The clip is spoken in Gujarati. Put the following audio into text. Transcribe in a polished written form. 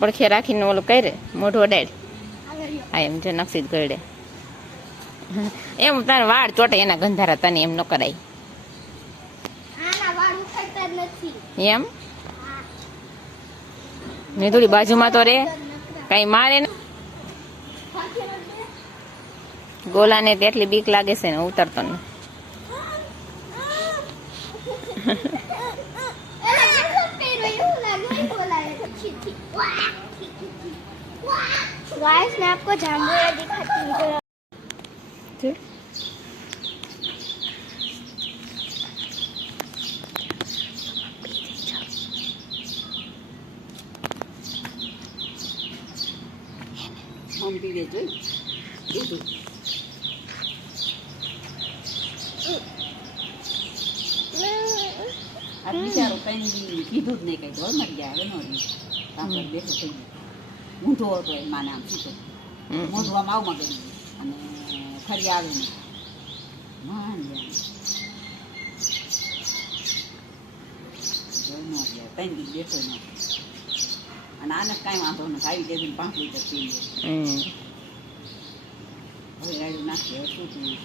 પડખે રાખીને ઓલું કરે મોઢું અડાડ હા એમ છે નક્ષી કરડે એમ તારે વાળ ચોટે એના ગંધારા તને એમ ન કરાય એમ ને થોડી બાજુમાં તો રે કઈ મારે ને ગોલાને તેટલી બીક લાગે છે ને ઉતરતો ને गाइस मैं आपको जामुन दिखाती हूँ हम पीवे जो अब बिचारो कहीं कीधुं ज नहीं कहीं तो मर गया है नो बेठो थई ઊંધો હતો એ માને આમ સીધો મોઢવામાં આવમાં ગઈ અને ફરી આવીને માન જોઈ ન ગયા ત્રણ દિવસ બેઠો ન અને આને કાંઈ વાંધો નથી આવી દેવીને 5 લીટર પી લે હવે રાડું નાખી હવે શું થયું